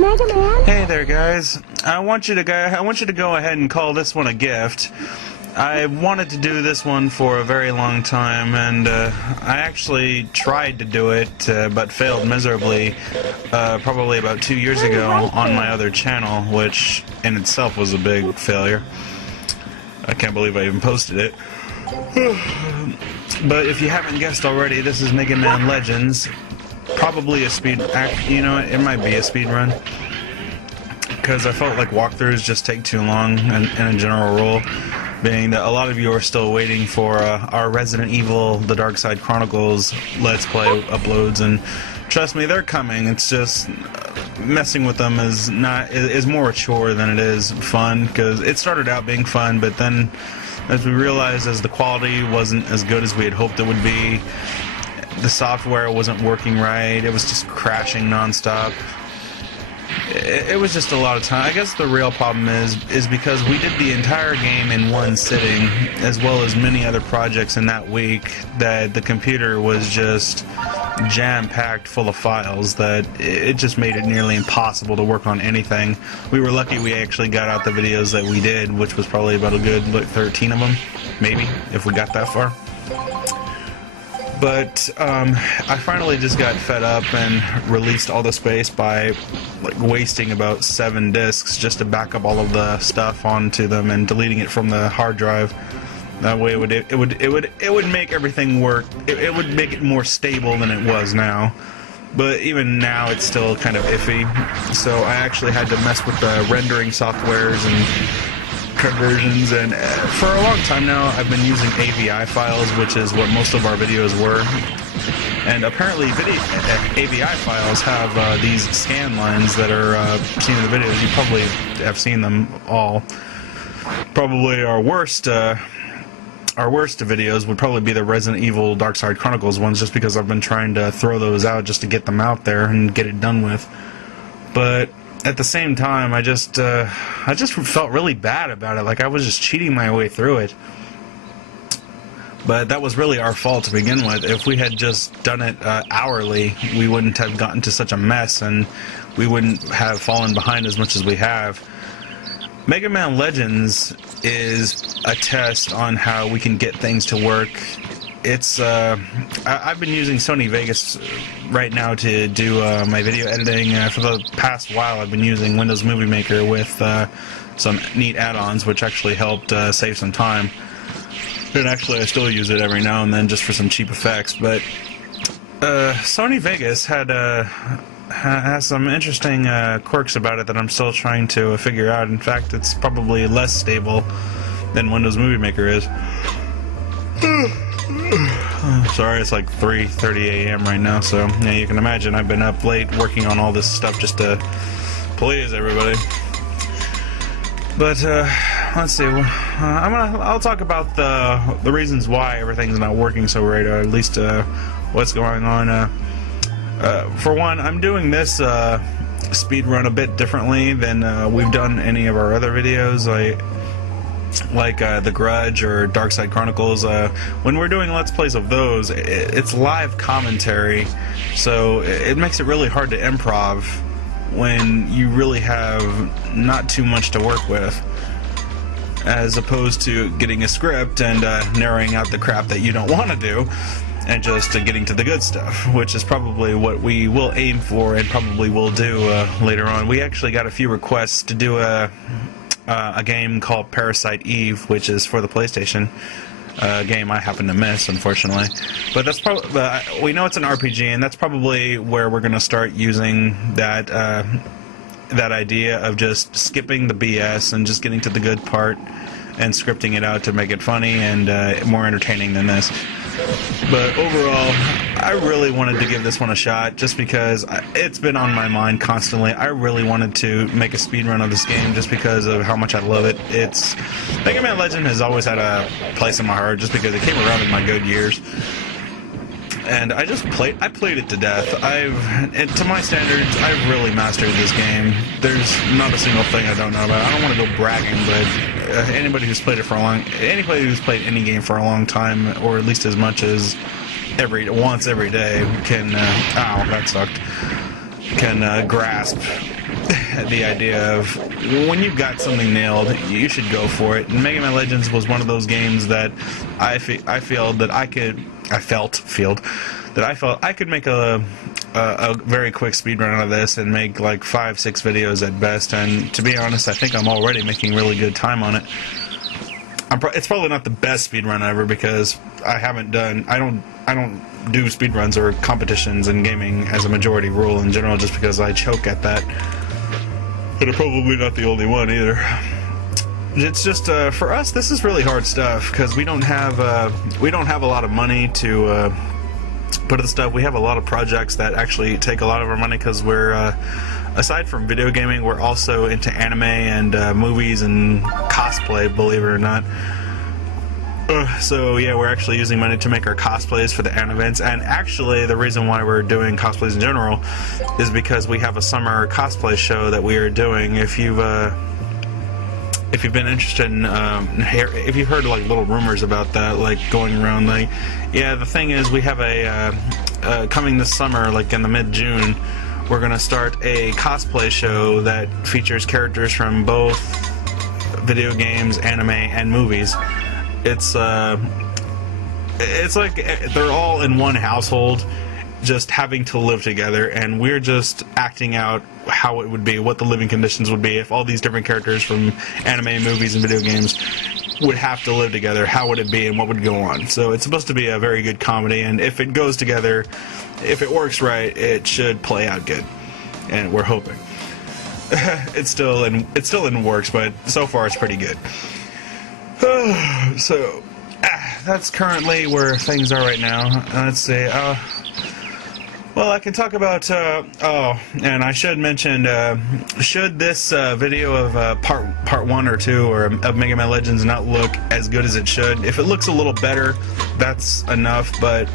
Mega Man? Hey there, guys. I want you to go ahead and call this one a gift. I wanted to do this one for a very long time, and I actually tried to do it, but failed miserably, probably about 2 years ago on my other channel, which in itself was a big failure. I can't believe I even posted it. But if you haven't guessed already, this is Mega Man Legends. Probably a speed, you know, it might be a speed run, because I felt like walkthroughs just take too long in a general rule, being that a lot of you are still waiting for our Resident Evil The Dark Side Chronicles Let's Play uploads, and trust me, they're coming. It's just messing with them is more a chore than it is fun, because it started out being fun, but then as we realized, as the quality wasn't as good as we had hoped it would be, the software wasn't working right, it was just crashing nonstop. It was just a lot of time. I guess the real problem is because we did the entire game in one sitting, as well as many other projects in that week, that the computer was just jam-packed full of files that it just made it nearly impossible to work on anything. We were lucky we actually got out the videos that we did, which was probably about a good 13 of them, maybe, if we got that far. But I finally just got fed up and released all the space by wasting about 7 discs just to back up all of the stuff onto them and deleting it from the hard drive. That way it would make everything work. It would make it more stable than it was now. But even now it's still kind of iffy. So I actually had to mess with the rendering softwares and conversions, and for a long time now I've been using AVI files, which is what most of our videos were. And apparently AVI files have these scan lines that are seen in the videos. You probably have seen them all. Probably our worst videos would probably be the Resident Evil Dark Side Chronicles ones, just because I've been trying to throw those out just to get them out there and get it done with. But at the same time, I just felt really bad about it, like I was just cheating my way through it. But that was really our fault to begin with. If we had just done it hourly, we wouldn't have gotten to such a mess, and we wouldn't have fallen behind as much as we have. Mega Man Legends is a test on how we can get things to work. It's I've been using Sony Vegas right now to do my video editing. For the past while I've been using Windows Movie Maker with some neat add-ons, which actually helped save some time. And actually I still use it every now and then just for some cheap effects. But Sony Vegas has some interesting quirks about it that I'm still trying to figure out. In fact, it's probably less stable than Windows Movie Maker is. Sorry, it's like 3:30 a.m. right now, so yeah, you can imagine I've been up late working on all this stuff just to please everybody. But let's see. I'll talk about the reasons why everything's not working so right, or at least what's going on. For one, I'm doing this speed run a bit differently than we've done any of our other videos. Like The Grudge or Dark Side Chronicles. When we're doing Let's Plays of those, it's live commentary, so it makes it really hard to improv when you really have not too much to work with, as opposed to getting a script and narrowing out the crap that you don't want to do and just getting to the good stuff, which is probably what we will aim for and probably will do later on. We actually got a few requests to do a game called Parasite Eve, which is for the PlayStation. A game I happen to miss, unfortunately. But that's probably we know it's an RPG, and that's probably where we're going to start using that that idea of just skipping the BS and just getting to the good part and scripting it out to make it funny and more entertaining than this. But overall, I really wanted to give this one a shot just because it's been on my mind constantly. I really wanted to make a speedrun of this game just because of how much I love it. Mega Man Legend has always had a place in my heart just because it came around in my good years. And I played it to death. To my standards, I've really mastered this game. There's not a single thing I don't know about. I don't want to go bragging, but anybody who's played any game for a long time, or at least as much as once every day, can ow, that sucked, can grasp the idea of when you've got something nailed, you should go for it. And Mega Man Legends was one of those games that I felt I could make a very quick speedrun out of this and make like 5-6 videos at best. And to be honest, I think I'm already making really good time on it. It's probably not the best speedrun ever because I don't do speedruns or competitions in gaming as a majority rule in general, just because I choke at that. But I'm probably not the only one either. It's just for us, this is really hard stuff because we don't have a lot of money to put in stuff. We have a lot of projects that actually take a lot of our money because we're aside from video gaming, we're also into anime and movies and cosplay, believe it or not. So yeah, we're actually using money to make our cosplays for the anime events, and actually the reason why we're doing cosplays in general is because we have a summer cosplay show that we are doing. If you've been interested in, if you've heard like little rumors about that, like going around, like, yeah, the thing is we have a coming this summer, like in the mid-June, we're gonna start a cosplay show that features characters from both video games, anime, and movies. It's like they're all in one household, just having to live together, and we're just acting out how it would be, what the living conditions would be if all these different characters from anime, movies, and video games would have to live together. How would it be, and what would go on? So it's supposed to be a very good comedy, and if it goes together, if it works right, it should play out good, and we're hoping. It's still in works, but so far it's pretty good. So that's currently where things are right now. Let's see. Well, I can talk about. Oh, and I should mention. Should this video of part 1 or 2 or of Mega Man Legends not look as good as it should? If it looks a little better, that's enough. But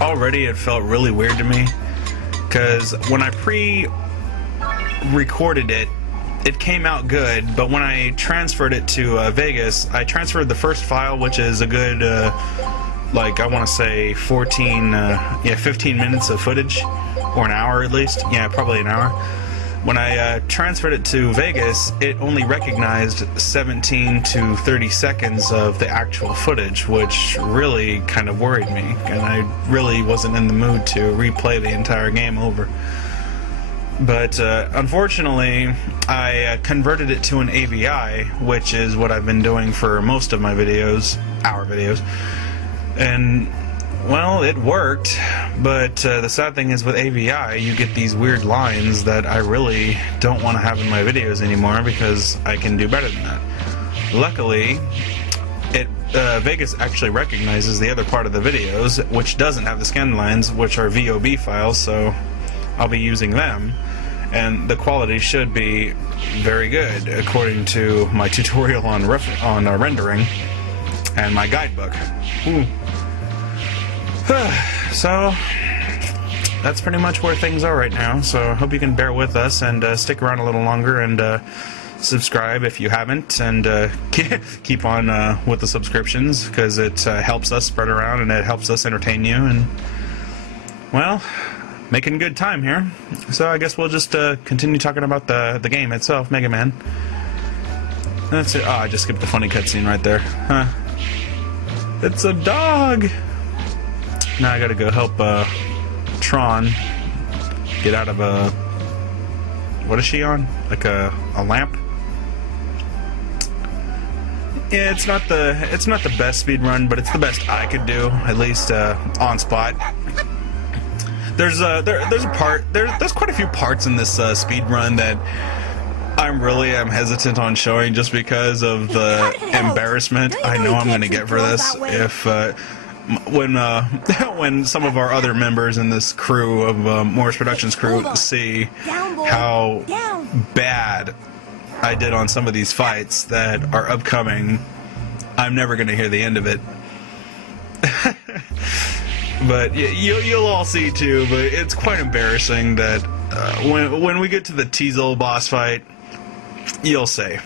already it felt really weird to me because when I pre-recorded it, it came out good, but when I transferred it to Vegas, I transferred the first file, which is a good, like, I want to say 15 minutes of footage, or an hour at least. Yeah, probably an hour. When I transferred it to Vegas, it only recognized 17 to 30 seconds of the actual footage, which really kind of worried me, and I really wasn't in the mood to replay the entire game over. But unfortunately, I converted it to an AVI, which is what I've been doing for most of my videos, our videos. And, well, it worked, but the sad thing is with AVI, you get these weird lines that I really don't want to have in my videos anymore because I can do better than that. Luckily, Vegas actually recognizes the other part of the videos, which doesn't have the scan lines, which are VOB files, so I'll be using them, and the quality should be very good according to my tutorial on rendering and my guidebook. Ooh. So that's pretty much where things are right now, so I hope you can bear with us and stick around a little longer and subscribe if you haven't, and keep on with the subscriptions because it helps us spread around and it helps us entertain you, and, well, making good time here. So I guess we'll just continue talking about the game itself, Mega Man. That's it. Oh, I just skipped the funny cutscene right there. Huh. It's a dog! Now I gotta go help Tron get out of a... What is she on? Like a lamp? Yeah, it's not the best speed run, but it's the best I could do, at least on spot. There's quite a few parts in this speed run that I'm hesitant on showing just because of the embarrassment I know I'm gonna get for this if when some of our other members in this crew of Morris Productions crew see how bad I did on some of these fights that are upcoming. I'm never gonna hear the end of it. But you'll all see too. But it's quite embarrassing that when we get to the Teasel boss fight, you'll say.